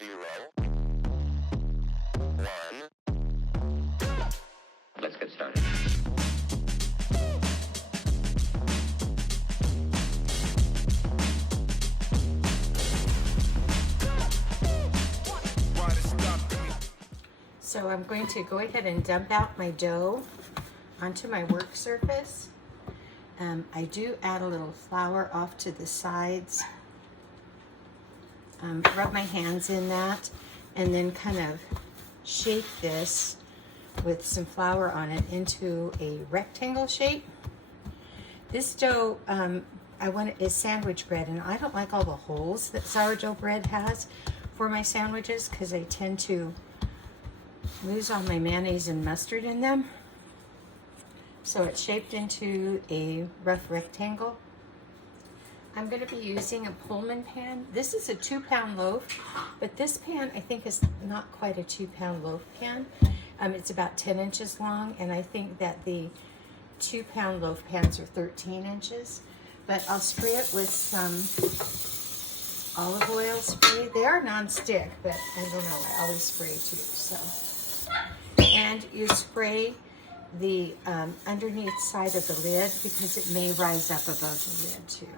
0, 1. Let's get started. So I'm going to go ahead and dump out my dough onto my work surface. I do add a little flour off to the sides. Rub my hands in that and then kind of shape this with some flour on it into a rectangle shape. This dough, I want it is sandwich bread, and I don't like all the holes that sourdough bread has for my sandwiches because I tend to lose all my mayonnaise and mustard in them. So it's shaped into a rough rectangle. I'm going to be using a Pullman pan. This is a 2-pound loaf, but this pan I think is not quite a 2-pound loaf pan. It's about 10 inches long, and I think that the 2-pound loaf pans are 13 inches. But I'll spray it with some olive oil spray. They are non-stick, but I don't know, I always spray too. So, and you spray the underneath side of the lid because it may rise up above the lid too.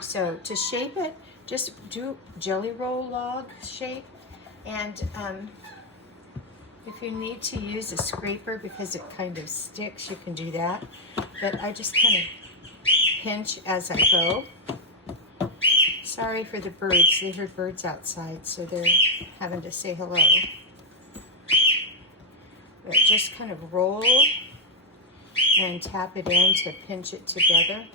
So to shape it, just do jelly roll log shape, and if you need to use a scraper because it kind of sticks, you can do that. But I just kind of pinch as I go. Sorry for the birds. They heard birds outside, so they're having to say hello. But just kind of roll and tap it in to pinch it together.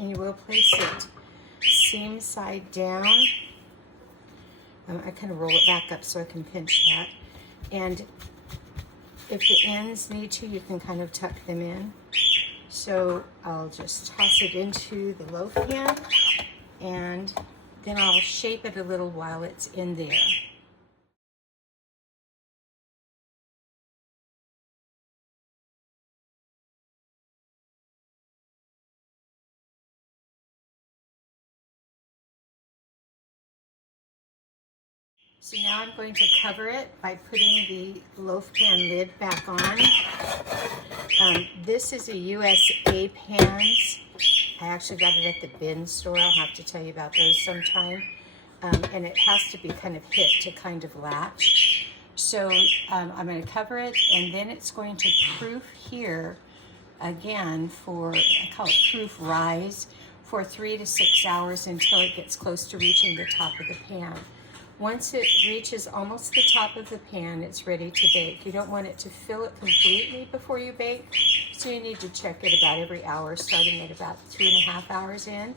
And you will place it seam side down. I kind of roll it back up so I can pinch that. And if the ends need to, you can kind of tuck them in. So I'll just toss it into the loaf pan, and then I'll shape it a little while it's in there. So now I'm going to cover it by putting the loaf pan lid back on. This is a USA pans. I actually got it at the bin store. I'll have to tell you about those sometime. And it has to be kind of hit to kind of latch. So I'm going to cover it, and then it's going to proof here again for, I call it proof rise, for 3 to 6 hours until it gets close to reaching the top of the pan. Once it reaches almost the top of the pan, it's ready to bake. You don't want it to fill it completely before you bake, so you need to check it about every hour, starting at about 2.5 hours in,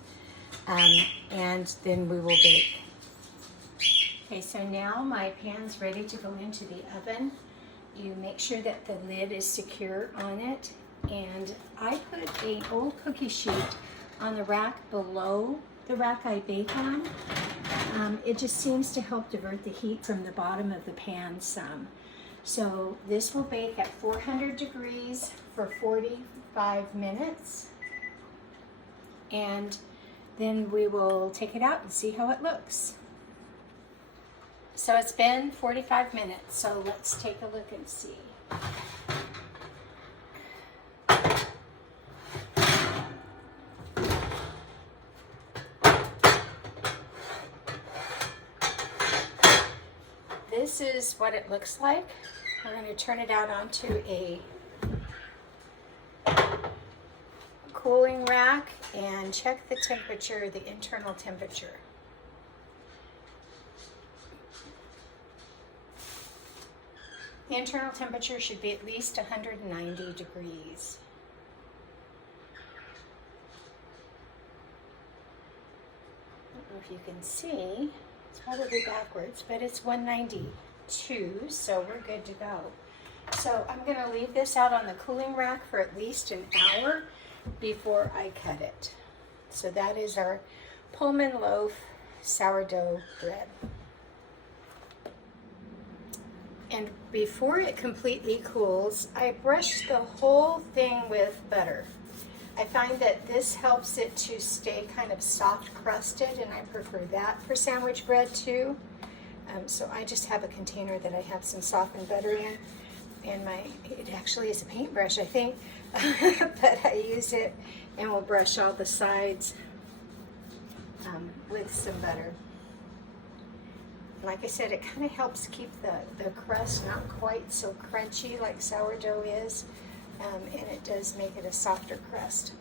and then we will bake. Okay, so now my pan's ready to go into the oven. You make sure that the lid is secure on it, and I put an old cookie sheet on the rack below the rack I bake on. It just seems to help divert the heat from the bottom of the pan some. So this will bake at 400 degrees for 45 minutes. And then we will take it out and see how it looks. So it's been 45 minutes, so let's take a look and see. This is what it looks like. We're going to turn it out onto a cooling rack and check the temperature, the internal temperature. The internal temperature should be at least 190 degrees. I don't know if you can see. It's probably backwards, but it's 192, so we're good to go. So I'm going to leave this out on the cooling rack for at least an hour before I cut it. So that is our Pullman loaf sourdough bread. And before it completely cools, I brush the whole thing with butter. I find that this helps it to stay kind of soft crusted, and I prefer that for sandwich bread too. So I just have a container that I have some softened butter in, and it actually is a paintbrush, I think, but I use it and will brush all the sides with some butter. Like I said, it kind of helps keep the crust not quite so crunchy like sourdough is, and it does make it a softer crust.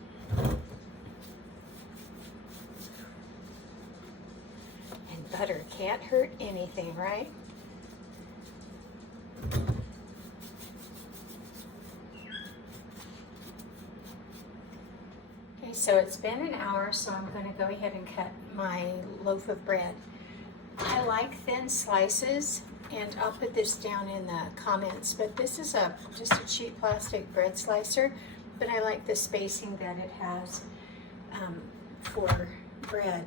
And butter can't hurt anything, right? Okay, so it's been an hour, so I'm going to go ahead and cut my loaf of bread. I like thin slices, and I'll put this down in the comments, but this is just a cheap plastic bread slicer, but I like the spacing that it has for bread.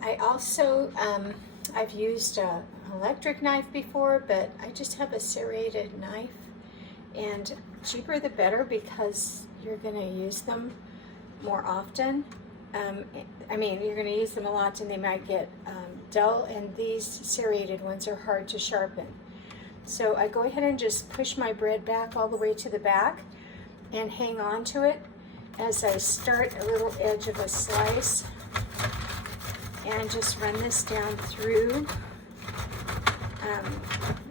I also, I've used an electric knife before, but I just have a serrated knife, and cheaper the better because you're going to use them more often. I mean, you're going to use them a lot and they might get dull, and these serrated ones are hard to sharpen. So I go ahead and just push my bread back all the way to the back and hang on to it as I start a little edge of a slice and just run this down through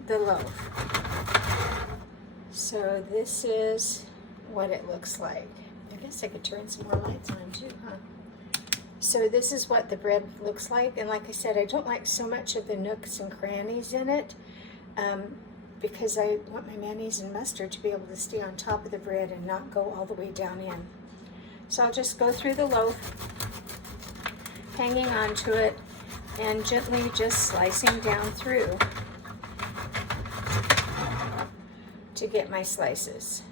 the loaf. So this is what it looks like. I guess I could turn some more lights on too, huh? So this is what the bread looks like, and like I said, I don't like so much of the nooks and crannies in it because I want my mayonnaise and mustard to be able to stay on top of the bread and not go all the way down in. So I'll just go through the loaf, hanging onto it, and gently just slicing down through to get my slices.